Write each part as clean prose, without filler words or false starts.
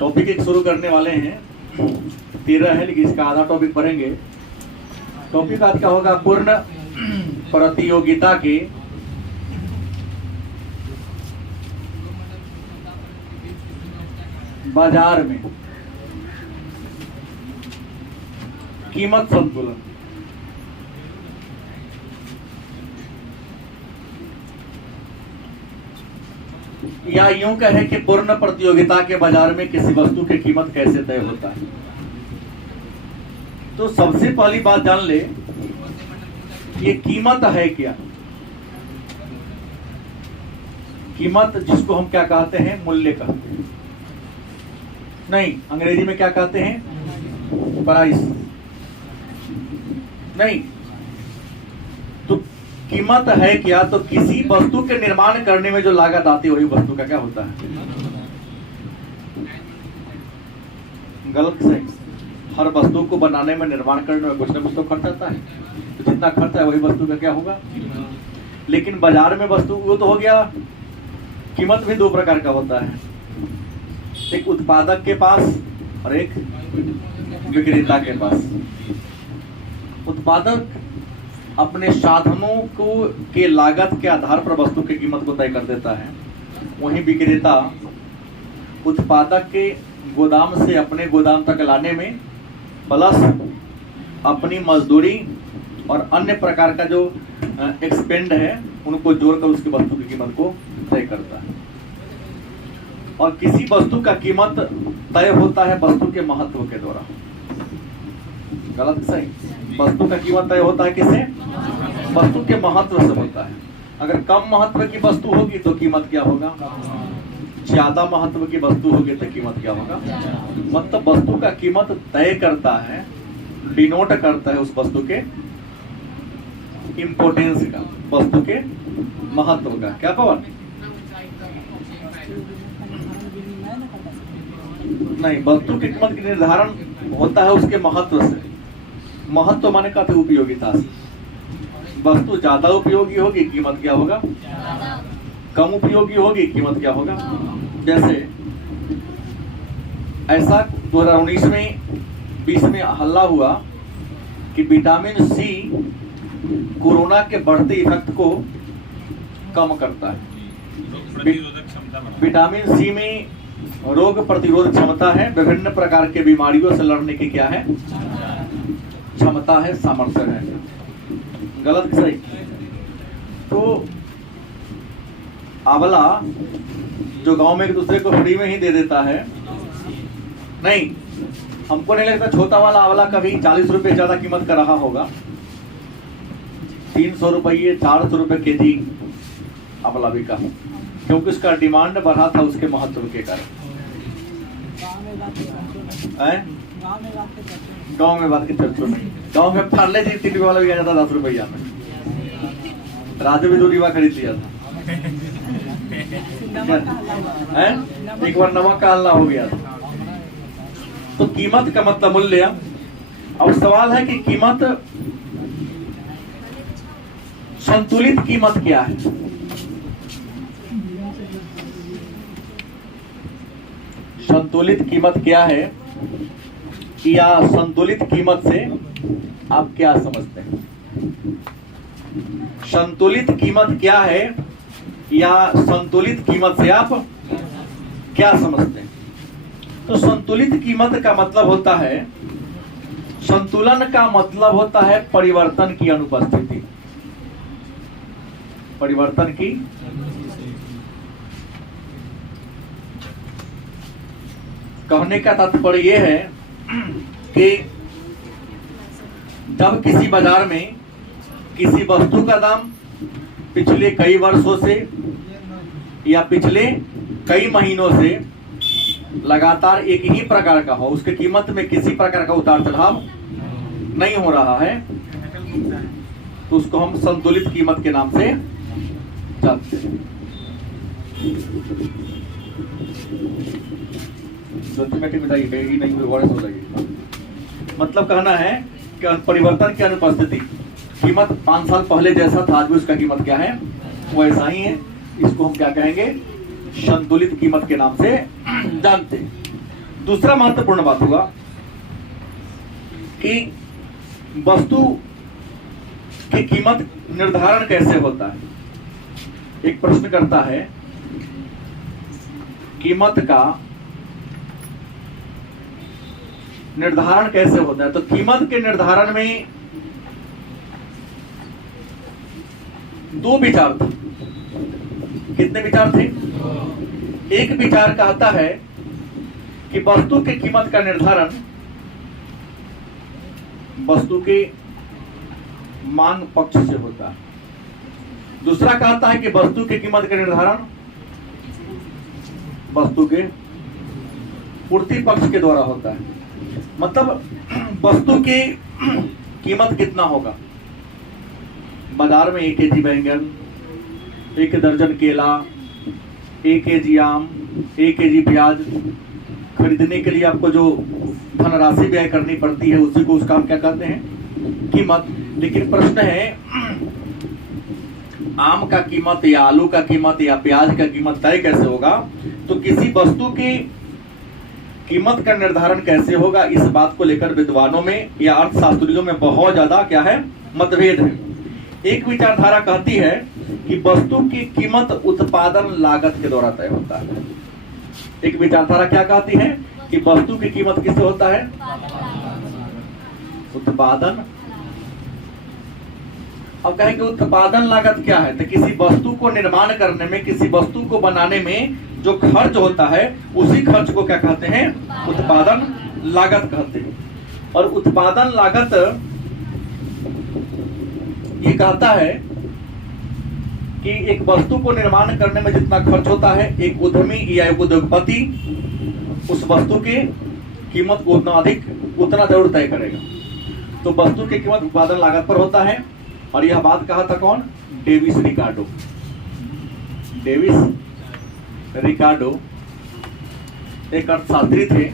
Topic एक शुरू करने वाले हैं। 13 है लेकिन इसका आधा टॉपिक पढ़ेंगे। टॉपिक आज का होगा पूर्ण प्रतियोगिता के बाजार में कीमत संतुलन। या यूं कहें कि पूर्ण प्रतियोगिता के बाजार में किसी वस्तु की कीमत कैसे तय होता है। तो सबसे पहली बात जान ले, ये कीमत है क्या। कीमत जिसको हम क्या कहते हैं, मूल्य कहते हैं। नहीं, अंग्रेजी में क्या कहते हैं, प्राइस। नहीं तो कीमत है क्या, तो किसी वस्तु के निर्माण करने में जो लागत आती है वही वस्तु का क्या होता है। गलत सही। हर वस्तु को बनाने में, निर्माण करने में कुछ ना कुछ तो खर्च आता है, तो जितना खर्च है वही वस्तु का क्या होगा। लेकिन बाजार में वस्तु वो तो हो गया। कीमत भी दो प्रकार का होता है, एक उत्पादक के पास और एक विक्रेता के पास। उत्पादक अपने साधनों को के लागत के आधार पर वस्तु की कीमत को तय कर देता है। वहीं विक्रेता उत्पादक के गोदाम से अपने गोदाम तक लाने में प्लस अपनी मजदूरी और अन्य प्रकार का जो एक्सपेंड है उनको जोड़कर उसकी वस्तु की कीमत को तय करता है। और किसी वस्तु का कीमत तय होता है वस्तु के महत्व के द्वारा। गलत सही। वस्तु का कीमत तय होता है किससे, वस्तु के महत्व से होता है। अगर कम महत्व की वस्तु होगी तो कीमत क्या होगा, ज्यादा महत्व की वस्तु होगी तो कीमत क्या होगा। मतलब वस्तु का कीमत तय करता है, डिनोट करता है उस वस्तु के इंपोर्टेंस का, वस्तु के महत्व का। क्या पवन नहीं, वस्तु की कीमत का निर्धारण होता है उसके महत्व से। महत्व माने का उपयोगिता से। वस्तु ज्यादा उपयोगी होगी, कीमत क्या होगा, कम उपयोगी होगी, कीमत क्या होगा। जैसे ऐसा 2019 में 20 में हल्ला हुआ कि विटामिन सी कोरोना के बढ़ते इफेक्ट को कम करता है। विटामिन सी में रोग प्रतिरोध क्षमता है, विभिन्न प्रकार के बीमारियों से लड़ने की क्या है, क्षमता है, सामर्थ्य है। गलत सही। तो आंवला जो गांव में एक दूसरे को फ्री में ही दे देता है, नहीं हमको नहीं लगता छोटा वाला आंवला कभी 40 रुपए ज्यादा कीमत का रहा होगा। 300 रुपये 400 रुपए केजी आंवला बिका, क्योंकि उसका डिमांड बढ़ा था उसके महत्व के कारण। गांव में बात की चर्चा नहीं। गांव में पार्ले जी 3 रुपये वाला बिका जाता 10 रुपया में। राजू भी 2 डिब्बा खरीद लिया था। एक बार नमक का हल्ला हो गया था। तो कीमत का मतलब मूल्य। अब सवाल है कि कीमत, संतुलित कीमत क्या है। संतुलित कीमत क्या है, या संतुलित कीमत से आप क्या समझते हैं। संतुलित कीमत क्या है, या संतुलित कीमत से आप क्या समझते हैं। तो संतुलित कीमत का मतलब होता है, संतुलन का मतलब होता है परिवर्तन की अनुपस्थिति। परिवर्तन की कहने का तात्पर्य यह है कि जब किसी बाजार में किसी वस्तु का दाम पिछले कई वर्षों से या पिछले कई महीनों से लगातार एक ही प्रकार का हो, उसकी कीमत में किसी प्रकार का उतार चढ़ाव नहीं हो रहा है, तो उसको हम संतुलित कीमत के नाम से जानते हैं। मतलब कहना है कि परिवर्तन की अनुपस्थिति, कीमत 5 साल पहले जैसा था आज भी उसका कीमत क्या है, वैसा ही है। इसको हम क्या कहेंगे, संतुलित कीमत के नाम से जानते हैं। दूसरा महत्वपूर्ण बात हुआ कि वस्तु की कीमत निर्धारण कैसे होता है। एक प्रश्न करता है कीमत का निर्धारण कैसे होता है। तो कीमत के निर्धारण में दो विचार थे। कितने विचार थे? एक विचार कहता है कि वस्तु की कीमत का निर्धारण वस्तु के मांग पक्ष से होता है। दूसरा कहता है कि वस्तु की कीमत का निर्धारण वस्तु के पूर्ति पक्ष के द्वारा होता है। मतलब वस्तु की कीमत कितना होगा। बाजार में 1 केजी बैंगन, 1 दर्जन केला, 1 केजी आम, 1 केजी प्याज खरीदने के लिए आपको जो धनराशि व्यय करनी पड़ती है उसी को उसका हम क्या कहते हैं? कीमत। लेकिन प्रश्न है आम का कीमत या आलू का कीमत या प्याज का कीमत तय कैसे होगा। तो किसी वस्तु की कीमत का निर्धारण कैसे होगा, इस बात को लेकर विद्वानों में या अर्थशास्त्रियों में बहुत ज्यादा क्या है? मतभेद है। एक विचारधारा कहती है कि वस्तु की कीमत उत्पादन लागत के द्वारा तय होता है। एक विचारधारा क्या कहती है कि वस्तु की कीमत किससे होता है? उत्पादन। अब कहेंगे उत्पादन लागत क्या है? तो किसी वस्तु को निर्माण करने में, किसी वस्तु को बनाने में जो खर्च होता है उसी खर्च को क्या कहते हैं? उत्पादन लागत कहते हैं। और उत्पादन लागत ये कहता है कि एक वस्तु को निर्माण करने में जितना खर्च होता है, एक उद्यमी या एक उद्योगपति उस वस्तु की कीमत को उतना जरूर तय करेगा। तो वस्तु की कीमत उत्पादन लागत पर होता है। और यह बात कहा था कौन? डेविस रिकार्डो। डेविस रिकार्डो एक अर्थशास्त्री थे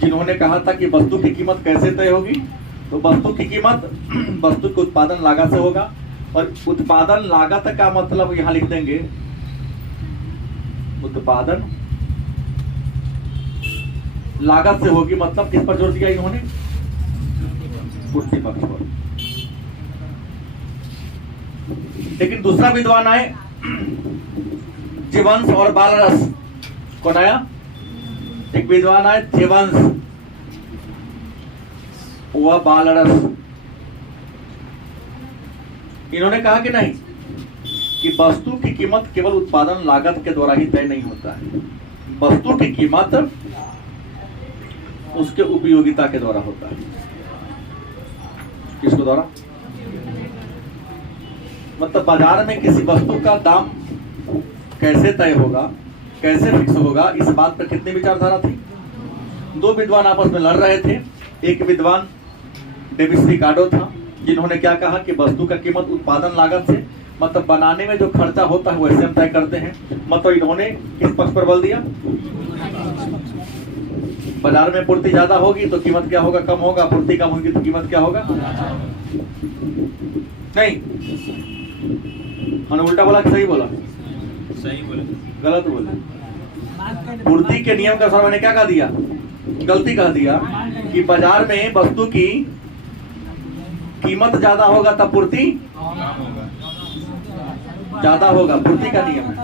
जिन्होंने कहा था कि वस्तु की कीमत कैसे तय होगी। तो वस्तु की कीमत वस्तु के उत्पादन लागत से होगा। और उत्पादन लागत का मतलब यहां लिख देंगे उत्पादन लागत से होगी। मतलब किस पर जोर दिया इन्होंने? पूर्ति पक्ष पर। लेकिन दूसरा विद्वान आए जीवंश और बालरस। कौन आया? एक विद्वान आए जीवंश व बालरस। इन्होंने कहा कि नहीं, कि वस्तु की कीमत केवल उत्पादन लागत के द्वारा ही तय नहीं होता है। वस्तु की कीमत उसके उपयोगिता के द्वारा होता है। किसके द्वारा? मतलब बाजार में किसी वस्तु का दाम कैसे तय होगा, कैसे फिक्स होगा, इस बात पर कितनी विचारधारा थी? दो विद्वान आपस में लड़ रहे थे। एक विद्वान डेविस रिकार्डो था जिन्होंने क्या कहा कि वस्तु का कीमत उत्पादन लागत से, मतलब बनाने में जो खर्चा होता है वैसे हम तय करते हैं। मतलब इन्होंने किस पक्ष पर बल दिया? बाजार में पूर्ति ज्यादा होगी तो कीमत क्या होगा? कम होगा। पूर्ति कम होगी तो कीमत क्या होगा? नहीं, मैंने उल्टा बोला कि सही बोला? सही बोले। गलत बोले। पूर्ति के नियम के अनुसार मैंने क्या कह दिया? गलती कह दिया कि बाजार में वस्तु की कीमत ज्यादा होगा तब पूर्ति ज्यादा होगा। पूर्ति का नियम है।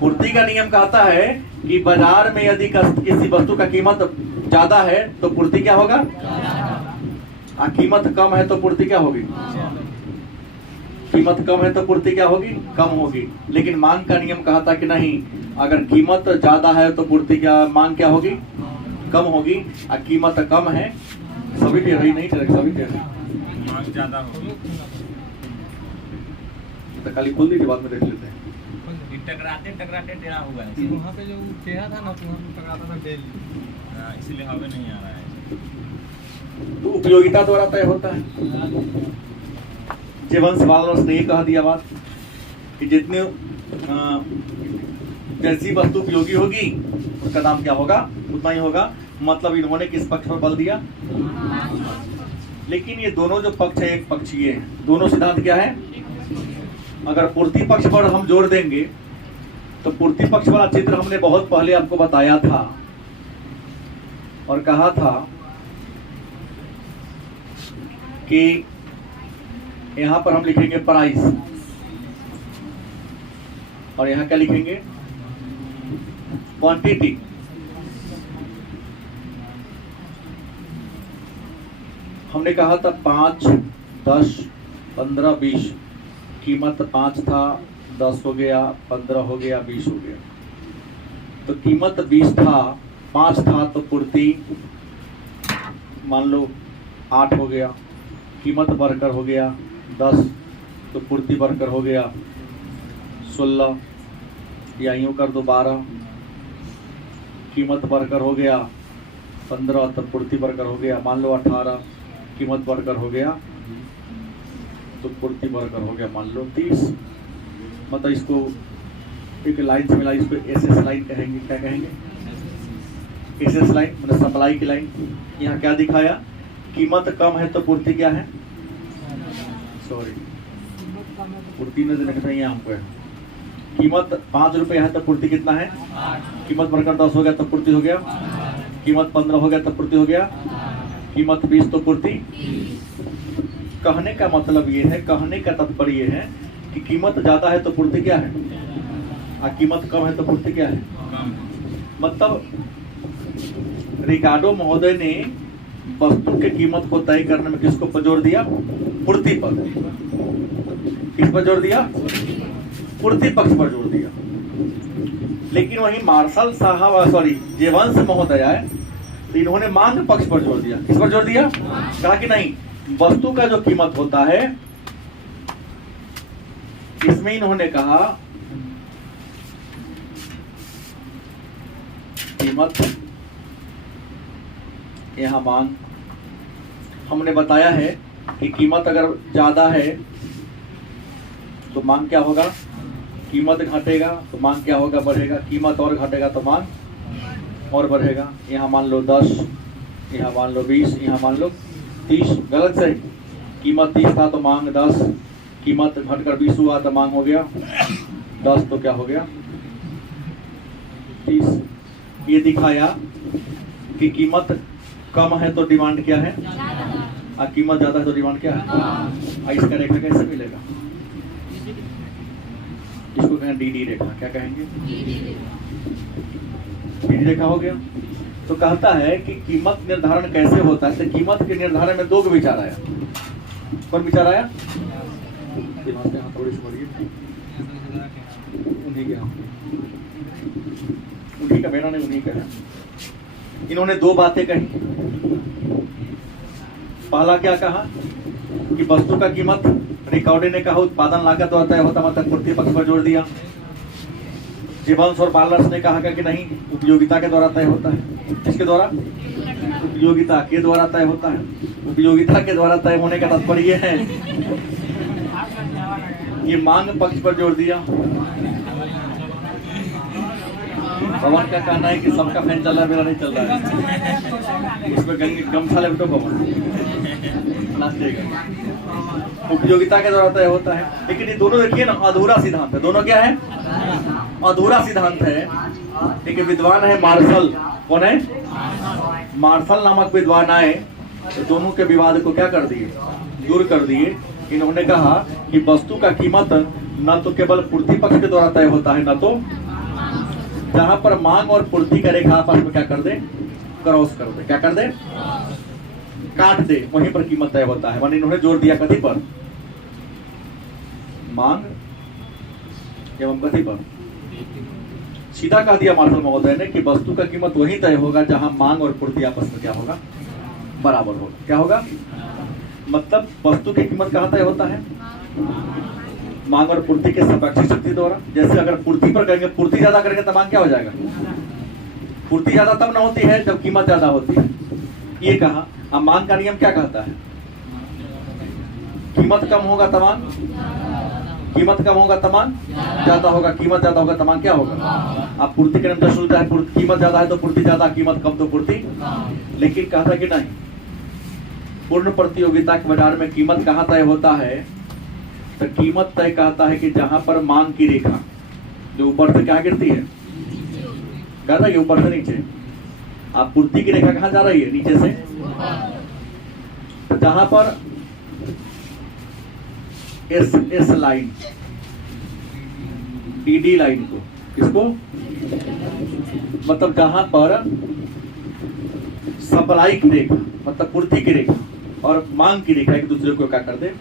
पूर्ति का नियम कहता है कि बाजार में यदि किसी वस्तु का कीमत ज्यादा है तो पूर्ति क्या होगा? कीमत कम है तो पूर्ति क्या होगी? कीमत कम है तो पूर्ति क्या होगी? कम होगी। लेकिन मांग का नियम कहता कि नहीं, अगर कीमत ज्यादा है तो पूर्ति क्या, मांग क्या होगी? कम होगी। कीमत कम है, सभी दे रही नहीं, सभी दे रही, मांग ज्यादा होगी तो खाली खोल दीजिए, बाद में देख लेते हैं। टकराते टकराते टेढ़ा हुआ है। वहाँ पे जो टेढ़ा था ना, तो वहाँ पे टकराता था डेल, इसलिए हवा नहीं आ रहा है। तो उपयोगिता द्वारा तय होता है। जीवंश बालरस ने ये कह दिया बात कि जितने जैसी वस्तु उपयोगी होगी उसका दाम क्या होगा? उतना ही होगा। मतलब इन्होंने किस पक्ष पर बल दिया? लेकिन ये दोनों जो पक्ष है, एक पक्ष ये है, दोनों सिद्धांत क्या है? अगर पूर्ति पक्ष पर हम जोड़ देंगे तो पूर्ति पक्ष वाला चित्र हमने बहुत पहले आपको बताया था और कहा था कि यहां पर हम लिखेंगे प्राइस और यहां क्या लिखेंगे, क्वांटिटी। हमने कहा था 5, 10, 15, 20। कीमत 5 था, 10 हो गया, 15 हो गया, 20 हो गया। तो कीमत 20 था, 5 था तो पूर्ति मान लो 8 हो गया। कीमत बढ़कर हो गया 10 तो पूर्ति बढ़कर हो गया 16, या यूँ कर दो 12। कीमत बढ़कर हो गया 15 तो पूर्ति बढ़कर हो गया मान लो 18। कीमत बढ़कर हो गया तो पूर्ति बढ़कर हो गया मान लो 30। मतलब इसको एक लाइन से मिला, इसको एसएस लाइन कहेंगे। क्या कहेंगे? एसएस लाइन, मतलब सप्लाई की लाइन। यहाँ क्या दिखाया, कीमत कम है तो पूर्ति क्या है, सॉरी पूर्ति ने लिखना ही हमको है। कीमत 5 रुपये है तो पूर्ति कितना है, कीमत बढ़कर 10 हो गया तो पूर्ति हो गया। कीमत 15 हो गया तो पूर्ति हो गया। कीमत 20 तो पूर्ति। कहने का मतलब ये है, कहने का तात्पर्य ये है कि कीमत ज्यादा है तो पूर्ति क्या है, और कीमत कम है तो पूर्ति क्या है। मतलब रिकार्डो महोदय ने वस्तु के कीमत को तय करने में किसको पर जोर दिया, पूर्ति पर। किस पर जोर दिया, पूर्ति पक्ष पर जोर दिया। लेकिन वहीं मार्शल साहब जेवंश महोदय आए तो इन्होंने मांग पक्ष पर जोर दिया। किस पर जोर दिया, कहा कि नहीं, वस्तु का जो कीमत होता है इसमें इन्होंने कहा कीमत, यहां मांग। हमने बताया है कि कीमत अगर ज्यादा है तो मांग क्या होगा, कीमत घटेगा तो मांग क्या होगा, बढ़ेगा। कीमत और घटेगा तो मांग और बढ़ेगा। यहाँ मान लो 10, यहाँ मान लो 20, यहाँ मान लो 30। गलत सही, कीमत 30 था तो मांग 10, कीमत घटकर 20 हुआ तो मांग हो गया 10, तो क्या हो गया 30। ये दिखाया कि कीमत कम है तो डिमांड क्या है, और कीमत ज्यादा है तो डिमांड क्या है। इसका रेखा कैसे मिलेगा, इसको कहें डीडी रेखा। क्या कहेंगे, डीडी रेखा हो गया। तो कहता है कि कीमत निर्धारण कैसे होता है। तो कीमत के निर्धारण में 2 विचार आया। कौन विचार आया, उन्हीं का, मेरा नहीं, उन्हीं का है। इन्होंने 2 बातें कही। पहला क्या कहा कि वस्तु का कीमत, रिकॉर्डे ने कहा उत्पादन लागत होता है, होता मतलब पूर्ति पक्ष पर जोड़ दिया। जेवंश और बार्लर्स ने कहा कि नहीं, उपयोगिता के द्वारा तय होता है। किसके द्वारा, उपयोगिता के द्वारा तय होता है। उपयोगिता के द्वारा तय होने का तात्पर्य है ये मांग पक्ष पर जोड़ दिया। पवन का कहना है कि सबका फैन चल रहा है, मेरा नहीं चल रहा है। उसमें गमछा लेपटो पवन उपयोगिता के द्वारा तय होता है। लेकिन ये दोनों देखिए ना, अधूरा सिद्धांत है। दोनों क्या है, अधूरा सिद्धांत है। एक विद्वान है मार्शल, कौन है, मार्शल नामक विद्वान आए तो दोनों के विवाद को क्या कर दिए, दूर कर दिए। इन्होंने कहा कि वस्तु का कीमत न तो केवल पूर्ति पक्ष के द्वारा तय होता है, न तो जहां पर मांग और पूर्ति का रेखा आपस में क्या कर दे, क्रॉस कर दे। क्या कर दे, काट दे, वहीं पर कीमत तय होता है। माने इन्होंने जोर दिया कथी पर, मांग एवं कथी पर, सीधा कह दिया मार्शल महोदय ने कि वस्तु का कीमत वहीं तय होगा जहां मांग और पूर्ति आपस में क्या होगा, बराबर होगा। क्या होगा, मतलब वस्तु की कीमत कहाँ तय होता है, मांग और पूर्ति के सापेक्षिक शक्ति द्वारा। जैसे अगर पूर्ति पर करेंगे, पूर्ति ज्यादा करेंगे तो मांग क्या हो जाएगा, पूर्ति ज्यादा तब न होती है जब कीमत ज्यादा होती है, ये कहा। अब मांग का नियम क्या कहता है, कीमत कम होगा तो मांग, कीमत कम होगा तो मांग ज्यादा होगा, कीमत ज्यादा होगा तो मांग क्या होगा। अब पूर्ति के नियम शुरू है, कीमत ज्यादा है तो पूर्ति ज्यादा, कीमत कम तो पूर्ति। लेकिन कहता कि नहीं, पूर्ण प्रतियोगिता के बाजार में कीमत कहाँ तय होता है, तो कीमत तय कहता है कि जहां पर मांग की रेखा जो ऊपर से क्या गिरती है, कहता है कि ऊपर से नीचे, आपूर्ति की रेखा कहाँ जा रही है? नीचे से। तो जहां पर एस लाइन, ईडी लाइन को, किसको, मतलब जहां पर सप्लाई की रेखा मतलब पूर्ति की रेखा और मांग की रेखा एक दूसरे को क्या कर दे,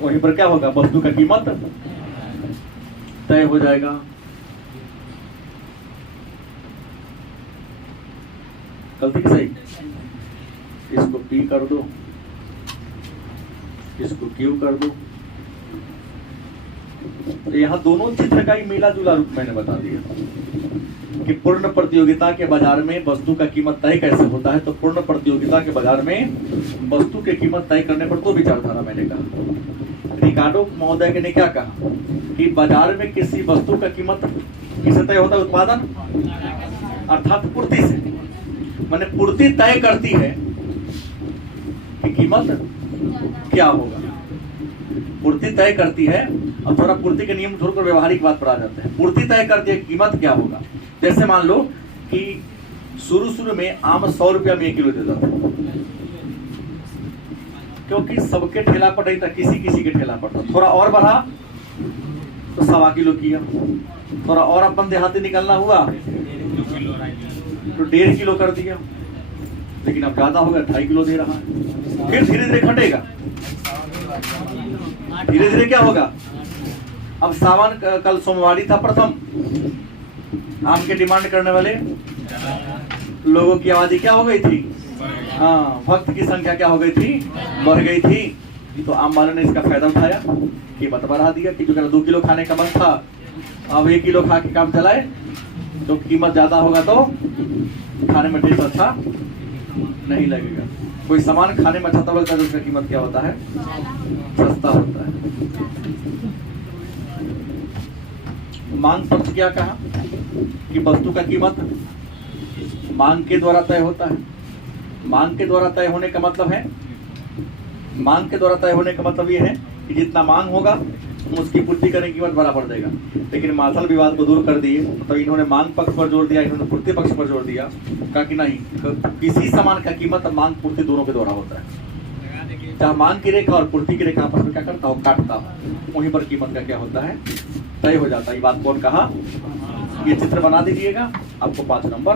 वहीं पर क्या होगा, वस्तु का कीमत तय हो जाएगा। गलती की सही? इसको P कर दो, इसको Q कर दो। तो यहाँ दोनों चित्र का ही मिला जुला रूप मैंने बता दिया कि पूर्ण प्रतियोगिता के बाजार में वस्तु का कीमत तय कैसे होता है। तो पूर्ण प्रतियोगिता के बाजार में वस्तु की कीमत तय करने पर दो विचारधारा मैंने कहा। रिकार्डो महोदय ने क्या कहा कि बाजार में किसी वस्तु का कीमत किससे तय होता है? उत्पादन अर्थात पूर्ति से। माने पूर्ति तय करती है कि कीमत क्या होगा, पूर्ति तय करती है। अब थोड़ा पूर्ति के नियम छोड़कर व्यवहारिक बात पर आ जाते हैं। पूर्ति तय करती है कीमत क्या होगा। जैसे मान लो कि शुरू में आम 100 रुपया में 1 किलो देता था, क्योंकि सबके ठेला पर नहीं था, किसी किसी के ठेला पर था। थोड़ा और बढ़ा तो 1.25 किलो किया, थोड़ा और अपन देहाती निकलना हुआ तो 1.5 किलो कर दिया, लेकिन अब ज्यादा हो गया 2.5 किलो दे रहा है। फिर धीरे धीरे घटेगा, धीरे धीरे क्या होगा। अब सावन कल सोमवारी था प्रथम, आम के डिमांड करने वाले लोगों की आबादी क्या हो गई थी, हाँ, भक्त की संख्या क्या हो गई थी, बढ़ गई थी। तो आम वाले ने इसका फायदा उठाया, कीमत बढ़ा दिया कि जो 2 किलो खाने का मन था अब 1 किलो खा के काम चलाए, तो कीमत ज्यादा होगा तो खाने में टेस्ट अच्छा नहीं लगेगा। कोई सामान खाने में अच्छा तब लगता है तो उसका कीमत क्या होता है, सस्ता होता है। मांग पक्ष क्या कहा कि वस्तु का कीमत मांग के द्वारा तय होता है। मांग के द्वारा तय होने का मतलब है, मांग के द्वारा तय होने का मतलब ये है कि जितना मांग होगा हम उसकी पूर्ति करने की कीमत बराबर देगा। लेकिन मार्शल विवाद को दूर कर दिए, तो इन्होंने मांग पक्ष पर जोर दिया, इन्होंने पूर्ति पक्ष पर जोर दिया। कहा कि नहीं, किसी सामान का कीमत मांग पूर्ति दोनों के द्वारा होता है। चाहे मांग की रेखा और पूर्ति की रेखा आपस में क्या करता हो, काटता हो, वहीं पर कीमत का क्या होता है, तय हो जाता है। ये बात कौन कहा? ये चित्र बना दीजिएगा, आपको 5 नंबर।